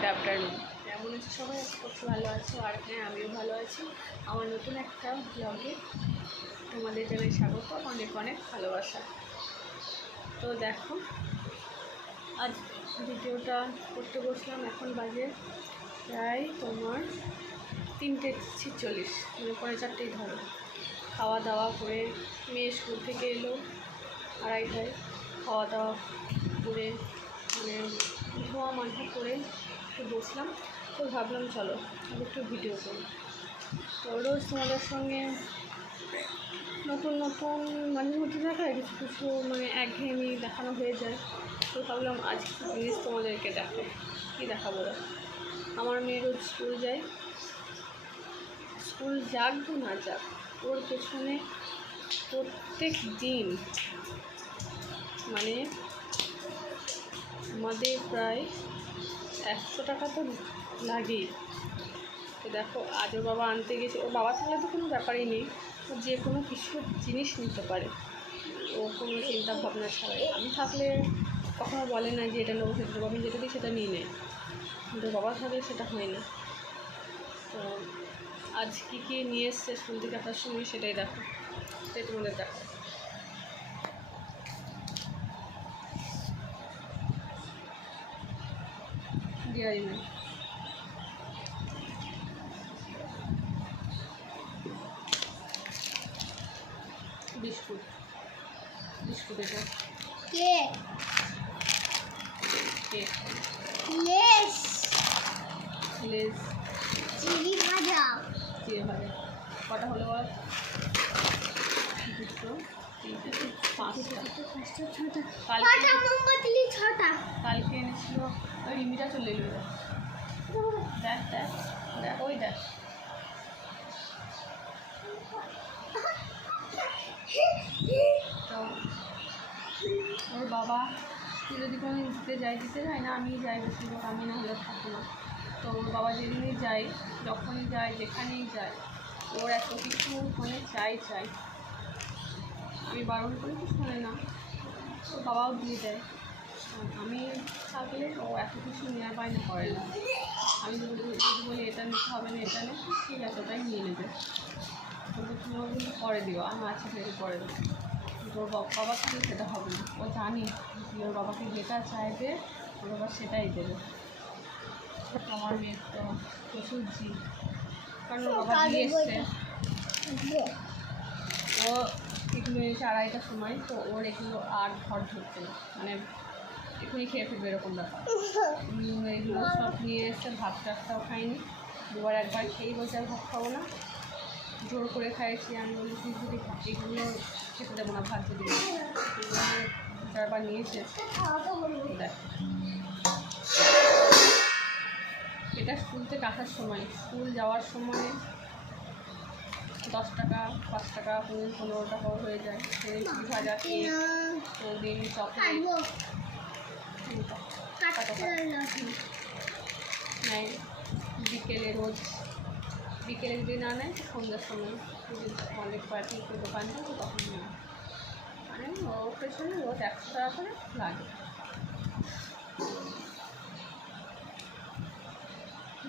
Good afternoon. কেমন আছে সবাই? খুব ভালো আছো? আর হ্যাঁ, আমিও ভালো আছি। আমার নতুন একটা ব্লগে তোমাদের জানাই স্বাগত, অনেক অনেক ভালোবাসা। তো দেখো, আজ ভিডিওটা করতে বসলাম। এখন বাজে প্রায় তোমার 3:46, মানে 4:45 ধরো। খাওয়া দাওয়া করে মেয়ে স্কুল থেকে এলো 2:30টায়। খাওয়া দাওয়া করে মানে ধোয়া মাঝা করে একটু বসলাম। তো ভাবলাম চলো একটু ভিডিও করি। তো রোজ তোমাদের সঙ্গে নতুন নতুন মাঝে মধ্যে দেখায় কিছু কিছু মানে একঘেয়েমি দেখানো হয়ে যায়। তো ভাবলাম আজ কিছু জিনিস তোমাদেরকে দেখো। কী দেখাবো? আমার মেয়ে রোজ স্কুল যায়, স্কুল যাক বা না যাক, ওর পেছনে প্রত্যেক দিন মানে আমাদের প্রায় 100 টাকা তো লাগেই। তো দেখো, আজ ওর বাবা আনতে গেছে। ওর বাবা থাকলে তো কোনো ব্যাপারই নেই, ও যে কোনো কিছু জিনিস নিতে পারে, ও কোনো চিন্তা ভাবনা ছাড়াই। আমি থাকলে কখনো বলে না যে এটা নেবো সেটা নেবো, আমি যেটা দিই সেটা নিয়ে নেয়, কিন্তু বাবা থাকলে সেটা হয় না। তো আজ কী কী নিয়ে এসছে স্কুল থেকে আসার সময় সেটাই দেখো, সেটাই তোমাদের দেখো। ডিয়ারি মিল্ক, বিস্কুট, বিস্কুট এটা cake, cake, Lays, Lays, chilli ভাজা, চিড়ে ভাজা। কটা হলো বল? 2, 3, 5টা, 5টা, 6টা, কালকে 6টা মোমবাতি, 6টা। কালকে এনেছিল। ওই রিমিটা চলে এলো। দেখ দেখ দেখ, ওই দেখ। তো ওর বাবা যদি কোনো দিতে যায় না, আমি যাই বেশিরভাগ, আমি না হলে থাকি না। তো ওর বাবা যেদিনই যায়, যখনই যায়, যেখানেই যায়, ওর এত কিছু মানে চাই। আমি বারণ করি তো শোনে না, ওর বাবাও দিয়ে দেয়। আমি থাকলে ও এত কিছু নেওয়া বায়না করে না। আমি যদি বলি এটা নিতে হবে না, এটা নেই, ঠিক আছে ওটাই নিয়ে নেবে, কিন্তু তুমিও কিন্তু পরে দিও, আমি আচ্ছা সেটা পরে দেবো। ওর বাবা থাকলে সেটা হবে না। ও জানি ওর বাবাকে যেটা চাইবে ওর বাবা সেটাই দেবে। আমার মেয়ের তো প্রচুর জি, কারণ ওর বাবা দিয়ে এসছে। ও এগুলো এসে 2:30টার সময়, তো ওর এগুলো আর ঘর ধরছে না, মানে এখনই খেয়ে ফেলবে এরকম ব্যাপার। এগুলো সব নিয়ে এসে ভাত টাতটাও খাইনি, দুবার একবার খেয়েই বলছে আর ভাত খাবো না। জোর করে খাইয়েছি। আমি বলি তুই যদি এগুলো খেতে দেবো না, ভাত যদি চারবার নিয়েছে। দেখ, এটা স্কুল থেকে আসার সময়, স্কুল যাওয়ার সময় 10 টাকা, 5 টাকা, 15 টাকাও হয়ে যায়। চিড়ি ভাজা, কেক, কোল্ড চকলেট নেয়। বিকেলে রোজ বিকেলে যদি না নেয় সন্ধ্যার সময় অনেক পার্টি দোকান থাকে তখন নেয়। মানে ওর পেছনে রোজ 100 টাকা করে লাগে।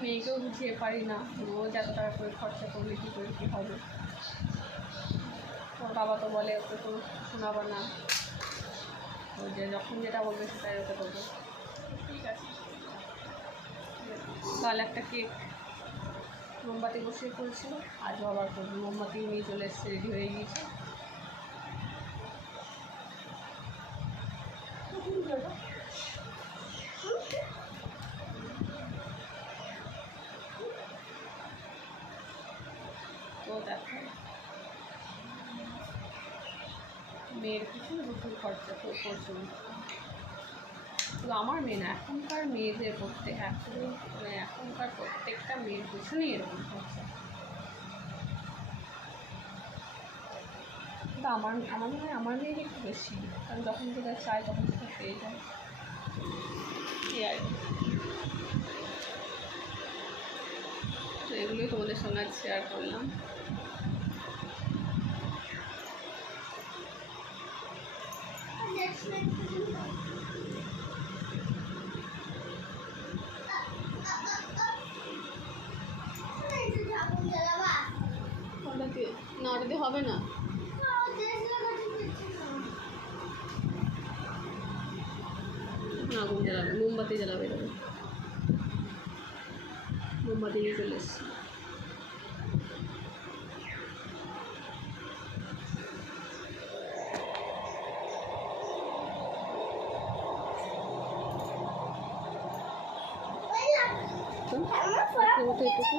মেয়েকেও বুঝিয়ে পারি না, রোজ এত টাকা করে খরচা করলে কী করে কী হবে। ওর বাবা তো বলে ওকে তো শোনাবো না, ও যে যখন যেটা বলবে সেটাই ওকে করবো। ঠিক আছে, কাল একটা কেক মোমবাতি বসিয়ে করেছিল, আজও আবার করবো। মোমবাতি নিয়ে চলে এসছে, রেডি হয়ে গিয়েছে। তো দেখো, মেয়ের কিছু প্রচুর খরচা তো প্রচুর। শুধু আমার মেয়ে না, এখনকার মেয়েদের এখনকার প্রত্যেকটা মেয়ের পিছনেই এরকম খরচা। কিন্তু আমার মনে হয় আমার মেয়ের একটু বেশি, কারণ যখন যেটা চায় তখন সেটা পেয়ে যায়। তো এগুলোই তোমাদের সঙ্গে আজ শেয়ার করলাম। হবে না। আগুন জ্বালাবে, মোমবাতি জ্বালাবে, এরকম মোমবাতি নিয়ে চলে এসছি। তো এটুকু